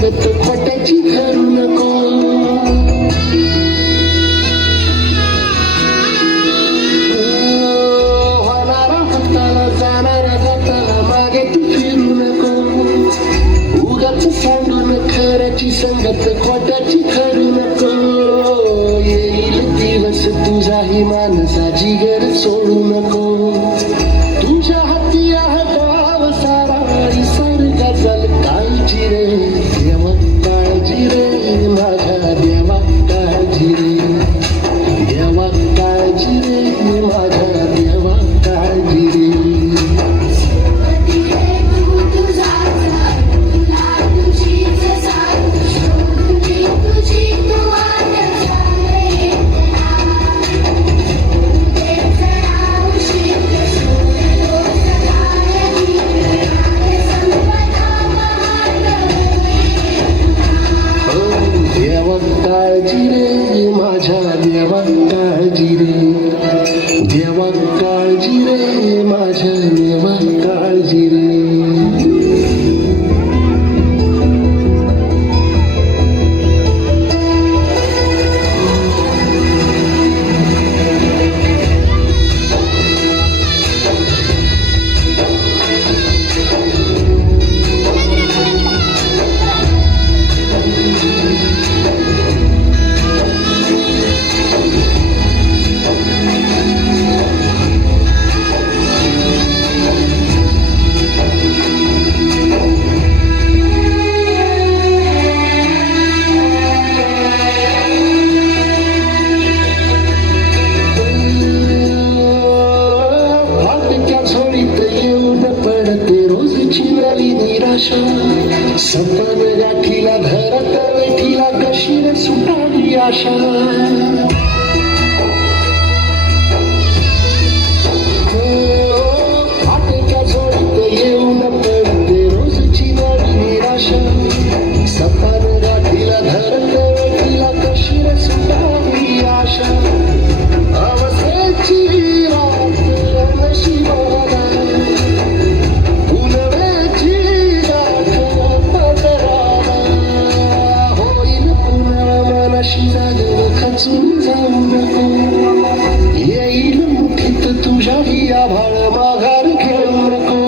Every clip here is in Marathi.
संगत खोट्याची धरू नको. होणारा हाताला जाणारा जाताला मागे तू फिरू नको. उगाच सांडून खऱ्याची संगत खोट्याची धरू नको. येईल दिवस तुझाही माणसा जिगर सोडू नको. तुझ्या हाती आहे गाव सारा निसर्ग जल काळजी रे देवा काळजी रे माझ्या देवा काळजी रे देवा काळजी रे माझ्या देवा काळजी रे. काळजी रे माझ्या देवा काळजी रे देवा काळजी रे माझ्या देवा काळजी रे. सपन गाठीला धरत वेठीला कशी रे सुटावी आशा. फाटक्या झोडीत येऊन पडते रोजची नवी निराशा. सपन गाठीला धरत वेठीला कशी रे सुटावी आशा. अवसेची रात नशिबाला खचून जाऊ नको. येईल मुठीत तुझ्याही आभाळ माघार घेऊ नको.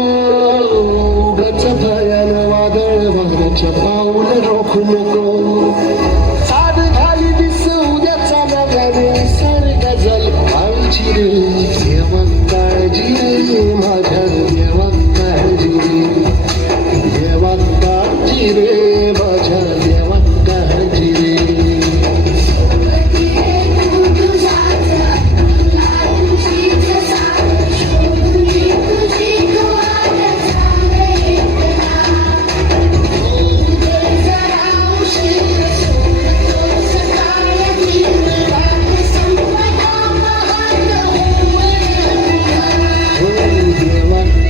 उगाच भयान वादळ वाऱ्याच्या पाऊल रोखू नको. साध झाली दिस उद्याचा नव्याने निसर्ग जल काळजी रे देवा काळजी रे माझ्या देवा काळजी रे देवा काळजी रे माझ्या देवा काळजी रे.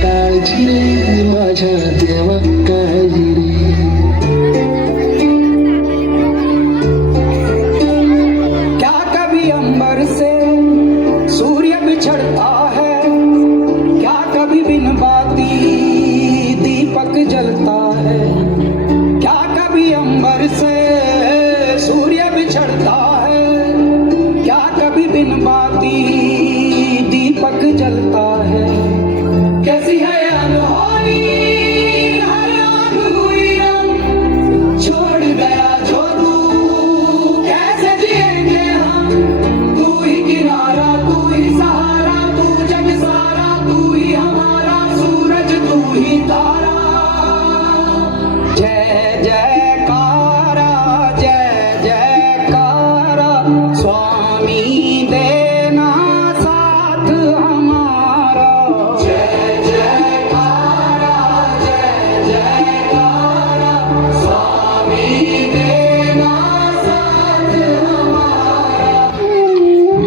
काळजी रे माझ्या देवा काळजी रे. क्या कभी अंबर से सूर्य बिछड़ता है. क्या कभी बिन बाती दीपक जलता है. क्या कभी अंबर से सूर्य बिछड़ता है. क्या कभी बिन बाती दीपक जलता है. कैसी है अनहोनी हर आँख हुई रंग. छोड़ गया जो तू कैसे जिएंगे हम. तू ही किनारा तू ही सहारा तू जग सारा तू ही हमारा सूरज तू ही तारा. जय जयकारा जय जयकारा स्वामी देना साथ हमारा. जय जयकारा जय जयकारा स्वामी देना साथ हमारा.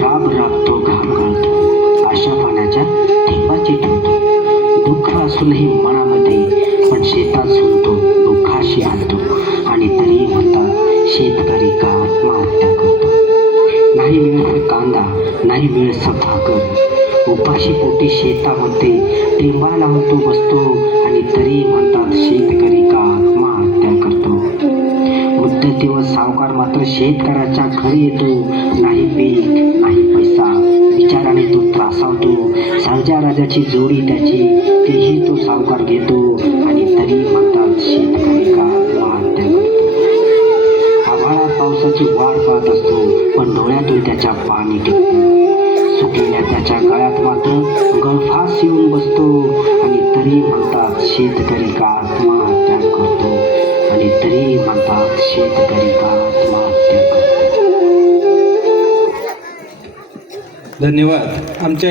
राब राबतो घाम घालतो आशा पाण्याच्या थेंबाची ठेवतो. दुःख असूनही मनामध्ये पण शेतात झुलतो दुःखाशी आणतो. आणि तरी म्हणतात शेतकरी का आत्महत्या करतो. नाही मिळत कांदा नाही मिळत भाकर. उपाशी पोटी शेतामध्ये टेंबा लावतो बसतो. आणि तरी म्हणतात शेतकरी का आत्महत्या करतो. दिवस सावकार मात्र शेतकऱ्याच्या घरी येतो. नाही पीक नाही पैसा, विचाराने तो त्रासावतो. सर्जा राजाची जोडी त्याची तीही तो सावकार घेतो आणि तरी म्हणतात शेतकरी का आत्महत्या करतो. आभाळात पावसाची वाट पाहत असतो, पण डोळ्यातून त्याच्या पाणी टिकतो. सुटलेल्या त्याच्या गळ्यात मात्र गळफास येऊन बसतो आणि तरी म्हणतात शेतकरी का आत्महत्या करतो. आणि तरी म्हणतात शेतकरी का आत्महत्या करतो. धन्यवाद. आमच्या